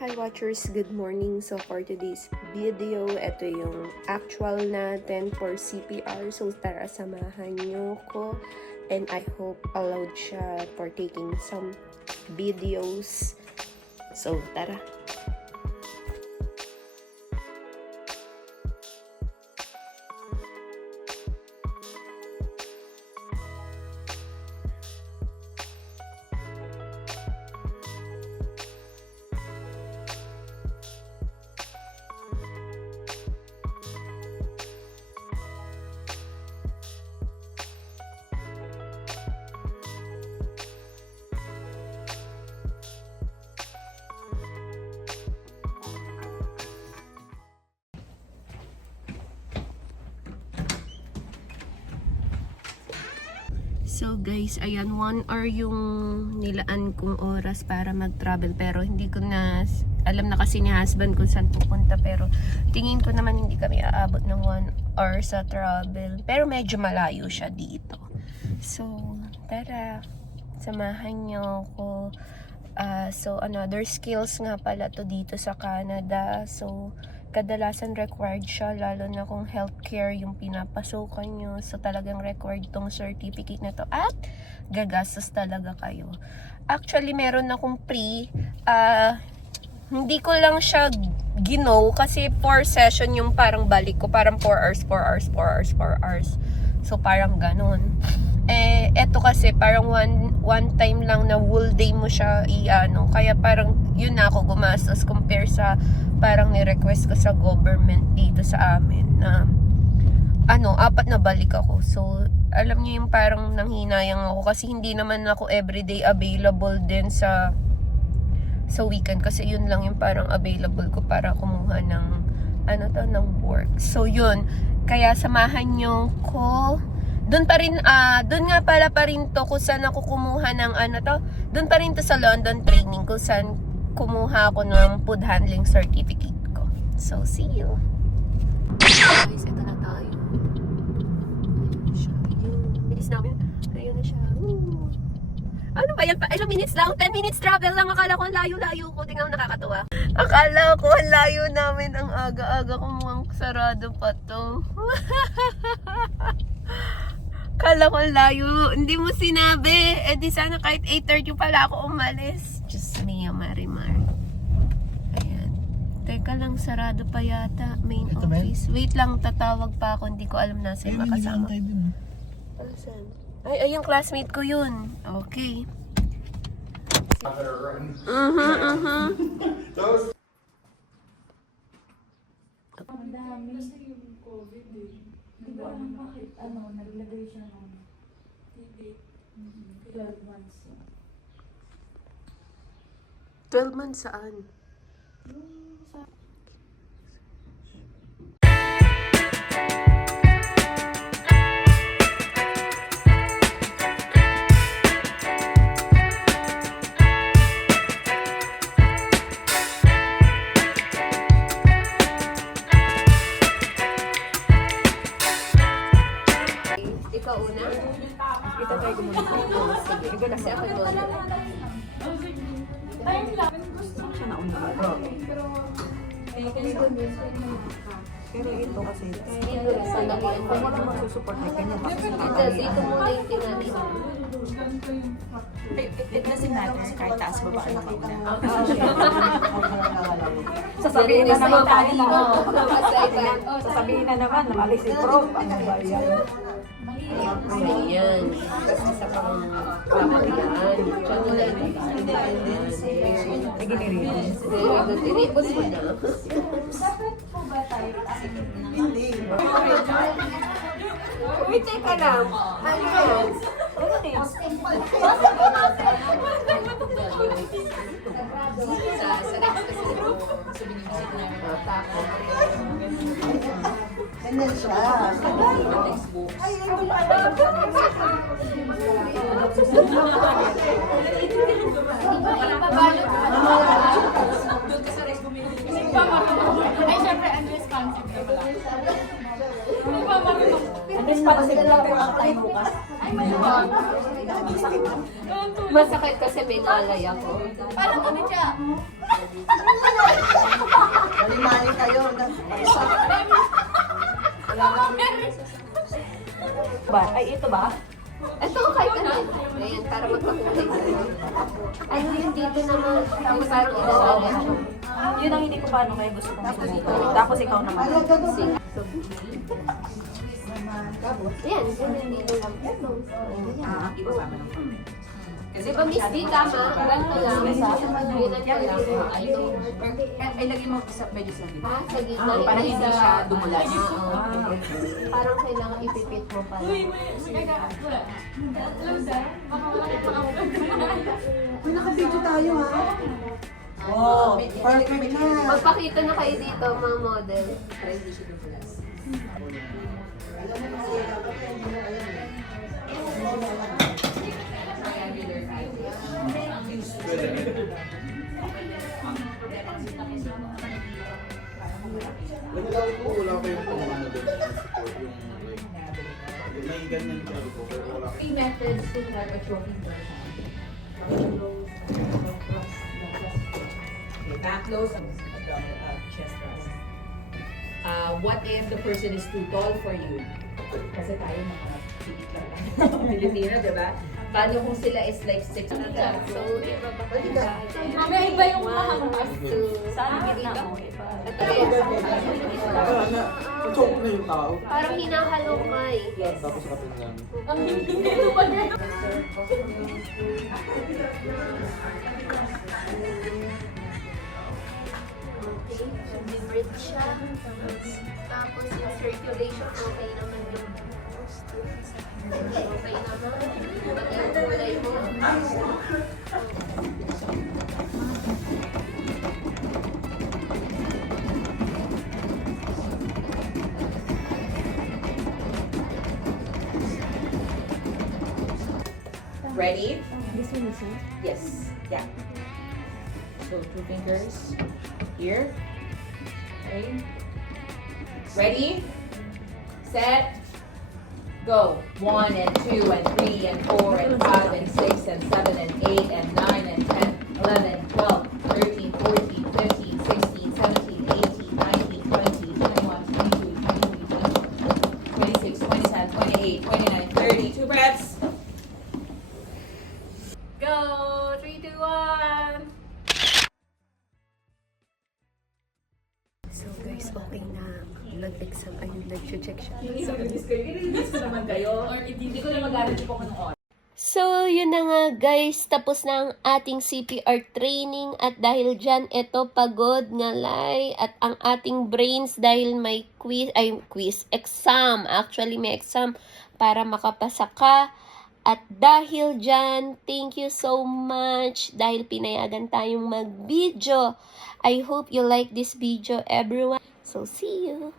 Hi watchers, good morning. So for today's video, ito yung actual natin for CPR. So tara, samahan nyo ko. And I hope allowed siya for taking some videos. So tara. So guys, ayan, 1 hour yung nilaan kong oras para mag-travel, pero hindi ko na alam na kasi ni husband kung saan pupunta, pero tingin ko naman hindi kami aabot ng 1 hour sa travel, pero medyo malayo siya dito. So tara, samahan niyo ako. So another skills nga pala to dito sa Canada. So kadalasan required siya, lalo na kung healthcare yung pinapasukan nyo. So talagang required tong certificate na to at gagastos talaga kayo. Actually meron akong hindi ko lang siya ginaw kasi 4 session yung parang balik ko, parang 4 hours, 4 hours, 4 hours, 4 hours. So parang ganun. Eto kasi parang one time lang na whole day mo siya kaya parang yun na ako gumastos compare sa parang ni-request ko sa government dito sa amin na 4 na balik ako. So alam niyo yung parang nanghinayang ako kasi hindi naman ako everyday available din sa weekend, kasi yun lang yung parang available ko para kumuha ng ng work. So yun, kaya samahan niyo ko. Doon pa rin, doon nga pala pa rin to kung saan ako kumuha ng doon pa rin to sa London training kung saan kumuha ako ng food handling certificate ko. So, see you! Guys, ito na tayo. Ayun siya. Bilis namin. Ayun na siya. Woo. Ano ba yan? Ilang minutes lang? 10 minutes travel lang. Akala ko ang layo-layo ko. Tingnan mo, nakakatuwa. Akala ko ang layo namin. Ang aga-aga ko mukhang sarado pa to. Kala ko layo. Hindi mo sinabi. Di sana kahit 8:30 pala ako umalis. Just me, Marimar. Ayan. Teka lang, sarado pa yata. Main Ito office. Wait lang, tatawag pa ako. Hindi ko alam na sa'yo makasama. Saan? Ay, yung classmate ko yun. Okay. Ang dami. Kasi yung COVID Hindi ko alam bakit, naglagay siya ng TV. 12 months. 12 months saan? Yung sa... Ikaw una? Ito tayo gumawa. Sige. Kasi ako doon. Time lang. Gusto siya na una. Pero... Pero ito kasi, Dito, sandalian kung walang magsusupport na kanya, Dito muna yung tinanin. It doesn't matter kahit taas baba na mauna. sasabihin na naman tayo na, Sasabihin sasabihin na naman, namalis si Prof, ano ba yan? Ayan. Kasi sa pang-paparihan. Siya nila independence. Ay, ginirinis. Tinipos mo na. Dapat po ba tayo? Hindi. Wait, teka lang. Ano yan? Sa next kasi sa binibisit namin mga tako. Ganyan siya. Textbooks. Doon ka sa Rex bumili. Ay, syempre, unresponsive na pala. Ang responsible lang pero ako tayo bukas. Ay, may Masakit kasi may nalay ako. Paano kami siya? Mali-mali kayo. Ba? Ay, ito ba? Ito, kahit ano. Ayan, para magpakulay ka. Ano yun dito naman? Yung parang ilalagay siya. Yun ang hindi ko paano kayo gusto kong subukan. Tapos ikaw naman. Sige. Ayan, ganun dito lang. Di ba, Miss D, tama? Ganito lang. Yun ang kailangan. Ay, lagay mo sa medyo sa dito. Sa gitna. Para hindi siya dumulas. Parang kailangan ipipit mo pala. Uy, naka-video tayo ha. Oh, perfect na. Magpakita na kayo dito, mga model. Para hindi siya dumulas. Naglalaro ko, wala pa yung pang-ano doon sa support, yung like, may ganyan ka ko, pero wala pa. Three methods to have a trophy version. Okay, back close, chest thrust. What if the person is too tall for you? Kasi tayo mga pilit lang Pilipino, di ba? Paano kung sila is like 6 na So, ibaba ko siya. May iba yung mahangkas. 1, 2, Saan gitna mo? Ito yes. Wala na, choke na yung tao. Parang hinahalo ka eh. Tapos kapin lang. Ang hindi ito ba na? Okay, breathe siya. Tapos yung circulation, okay naman yung okay naman. Pati yung kulay mo. Ready? Yes. Yeah. So 2 fingers here. Okay. Ready? Set. Go. 1 and 2 and 3 and 4 and 5 and 6 and 7 and 8 and 9 and 10, 11, 12, 13, 14, 15, 16, 17, 18, 19, 20, 21, 22, 23, 24, 26, 27, 28, 29, 30. 2 breaths. Go! 3, 2, 1! So guys, okay na. Nag-exam, ayun, nag-check siya. Gusto naman kayo? Or hindi ko na mag-guarantee po ko ng oras. So, yun na nga guys, tapos na ang ating CPR training at dahil dyan, eto pagod nga lay at ang ating brains dahil may exam. Actually, may exam para makapasa ka. At dahil dyan, thank you so much dahil pinayagan tayong mag-video. I hope you like this video, everyone. So, see you!